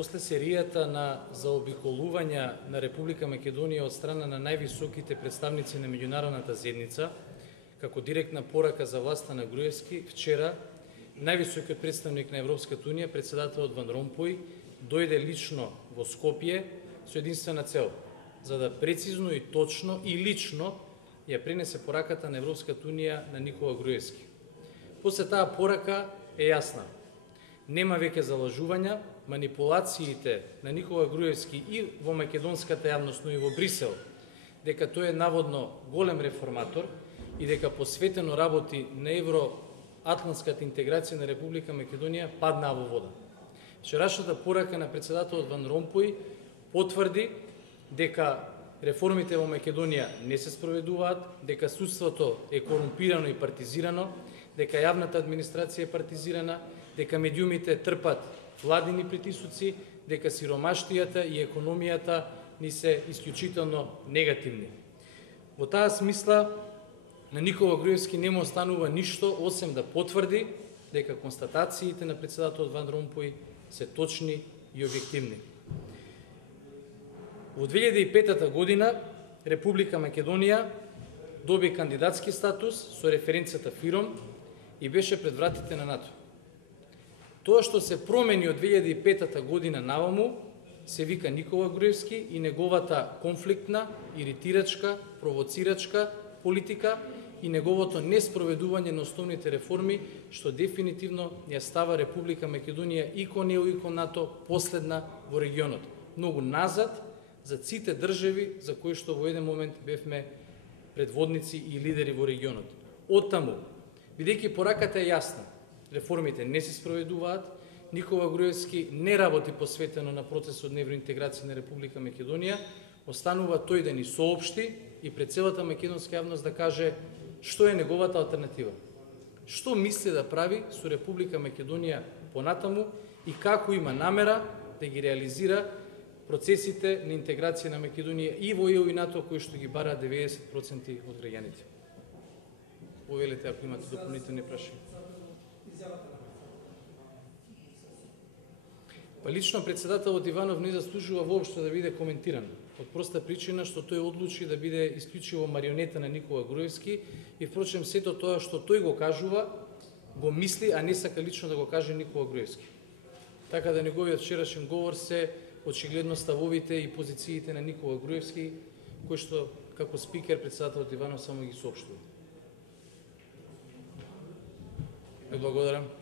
После серијата на заобиколувања на Република Македонија од страна на највисоките представници на меѓународната заедница, како директна порака за власта на Груевски, вчера највисокиот представник на Европската унија, председателот Ван Ромпој, дојде лично во Скопје со единствена цел, за да прецизно и точно и лично ја пренесе пораката на Европската унија на Никола Груевски. После таа порака е јасна. Нема веќе залажувања, манипулациите на Никола Груевски и во македонската јавност, но и во Брисел, дека тој е наводно голем реформатор и дека посветено работи на евроатлантската интеграција на Република Македонија, паднаа во вода. Вчерашната порака на председателот Ван Ромпој потврди дека реформите во Македонија не се спроведуваат, дека судството е корумпирано и партизирано, дека јавната администрација е партизирана, дека медиумите трпат владини притисоци, дека сиромаштијата и економијата ни се исклучително негативни. Во таа смисла, на Никола Груевски не му останува ништо, осем да потврди дека констатациите на председателот Ван Ромпој се точни и објективни. Во 2005 година Република Македонија доби кандидатски статус со референцијата ФИРОМ и беше пред вратите на НАТО. Тоа што се промени од 2005 година наваму се вика Никола Груевски и неговата конфликтна, иритирачка, провоцирачка политика и неговото неспроведување на основните реформи, што дефинитивно ја става Република Македонија и кон ЕУ и кон НАТО последна во регионот. Многу назад за сите држави за кои што во еден момент бевме предводници и лидери во регионот. Оттаму, бидејќи пораката е јасна, реформите не се спроведуваат, Никола Груевски не работи посветено на процесот на евроинтеграција на Република Македонија, останува тој да ни соопшти и пред целата македонска јавност да каже што е неговата алтернатива. Што мисли да прави со Република Македонија понатаму и како има намера да ги реализира процесите на интеграција на Македонија и во ЕУ и НАТО, кои што ги бараат 90% од граѓаните. Повелете ако имате дополнителни прашања. Па лично председателот Иванов не заслужува воопшто да биде коментиран, од проста причина што тој одлучи да биде исклучиво марионета на Никола Груевски и впрочем сето тоа што тој го кажува, го мисли, а не сака лично да го каже Никола Груевски. Така да неговиот вчерашен говор се очигледно ставовите и позициите на Никола Груевски, кои што како спикер председателот Иванов само ги соопштува. Благодарам.